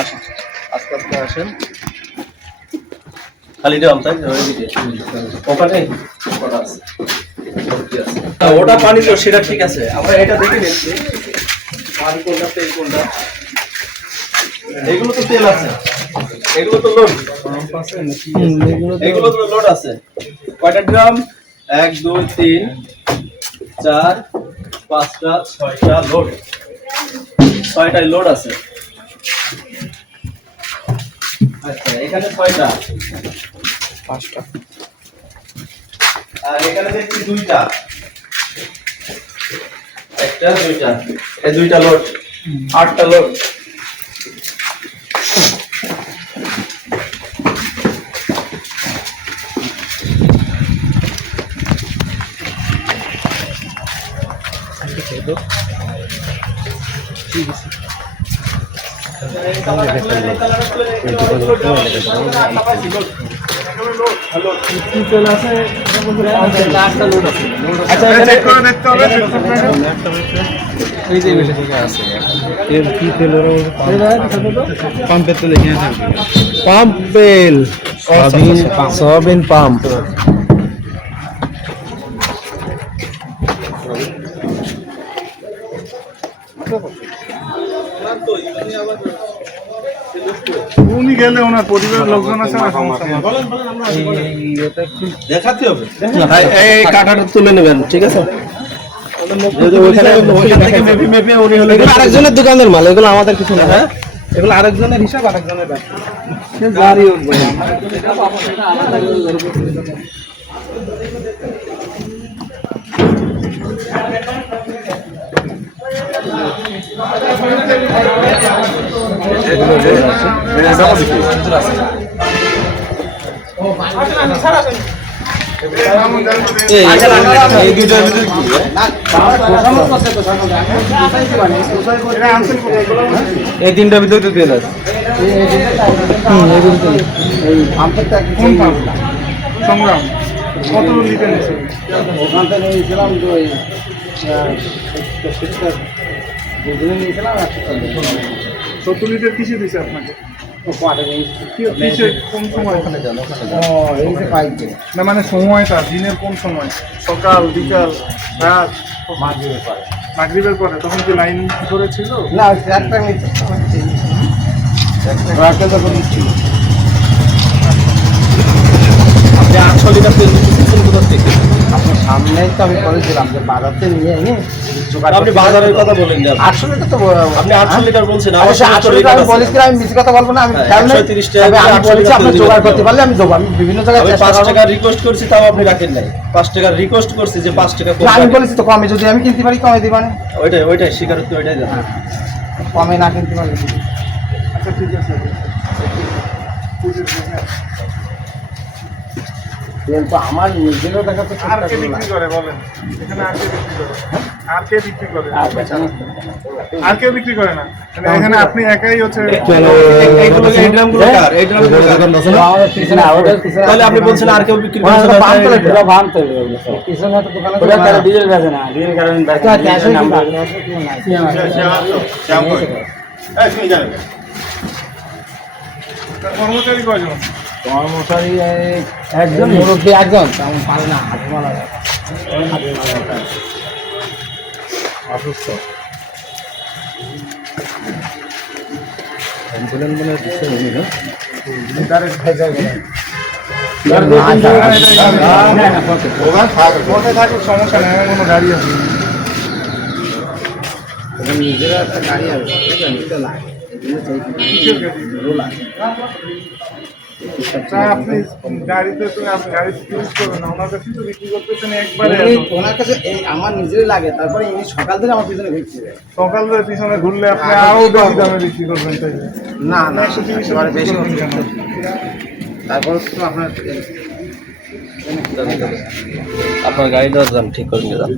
আসেন, আস্তে আস্তে আসেন। খালি ড্রাম তাই ওখানে ওটা আছে, ওটা পানি তো সেটা ঠিক আছে, আমরা এটা দেখে নিচ্ছি পানি কোনটা তেল কোনটা। এগুলো তো তেল আছে, এগুলো তো লোড, এগুলো তো লোড আছে। কয়টা ড্রাম? 1 2 3 4 5টা 6টা লোড, 6টায় লোড আছে। আচ্ছা এখানে 6টা 5টা, আর এখানে দেখছি 2টা, 1টা 2টা, এই 2টা লোড, 8টা লোড। পাম্পেল সয়াবিন পাম্প। উনি গেলে ওনার পরিবারের লোকজন আছে না, সমস্যা নেই। দেখাতে হবে, এই কাঠাটা তুলে নেবেন, ঠিক আছে? আরেকজনের দোকানের মাল, এগুলো আমাদের কিছু না। হ্যাঁ, এগুলো আরেকজনের হিসাব, আরেকজনের ব্যবসা। এই 3টার ভিতরে তো তেল আছে। সংগ্রাম কত লিটার নিয়েছে? ওখান থেকে নিয়েছিলাম তো 70 লিটার কিসে দিয়েছে আপনাকে? কোন সময়? না মানে সময়টা দিনের কোন সময়? সকাল, বিকাল, রাত? মাগরিবের পরে। তখন কি লাইন ধরে ছিল? না, একটা নিচ্ছে যখন ছিল। আপনি 800 লিটার তেল দিচ্ছেন কোথা থেকে? আপনার সামনেই তো আমি করেছিলাম যে বাজারতে নিয়ে এনে আপনি বাজারের কথা বলেন না, 800 লিটার তো আপনি 800 লিটার বলছেন, আমার 800 লিটার আমি বলিস আমি মিথ্যে কথা বলবো না, আমি খেয়াল নেই। 130 টাকা আমি বলেছি আপনি জোগাড় করতে পারলে আমি দেবো। আমি বিভিন্ন জায়গায় 5 টাকা রিকোয়েস্ট করছি, তাও আপনি রাখেন নাই। 5 টাকা রিকোয়েস্ট করছি যে 5 টাকা কম। আমি বলেছি তো কমে যদি আমি কিনতে পারি কমে দিবা না। ওইটাই স্বীকারোক্তি, ওইটাই দেন। কমে না কিনতে পারি। আচ্ছা ঠিক আছে। তেল তো আমার নিজেরও দেখাতে আর কে বিক্রি করে বলেন? এখানে আর কে বিক্রি করে? আর কে বিক্রি করে? আর কেউ বিক্রি করে না? মানে এখানে আপনি একাই হচ্ছে? এই ড্রামগুলো কার? এই ড্রামগুলো কার? তাহলে আপনি বলছেন আর কেউ বিক্রি করে না? ডিজেল বেচে না, ডিজেল কারণে কর্মচারী কয়জন? কর্মচারী একজন, মুরব্বী একজন, তেমন পারে না, হাতে মারা অসুস্থ। সমস্যা নেই, কোনো গাড়ি আছে? নিজের একটা গাড়ি আছে, আপনি গাড়িতে ইউজ করবেন না, ওনার কাছে তো বিক্রি করতেছেন একবারে। ওনার কাছে এই আমার নিজেরই লাগে, তারপরে ইনি সকাল থেকে আমার পিছনে ঘুরছে। সকাল থেকে পিছনে ঘুরলে আপনি আরও বেশি দামে বিক্রি করবেন, তাই না না 130 বেশি কেন? তারপরে তো আপনার আপনার গাড়িটার দাম ঠিক করে নিয়ে যান।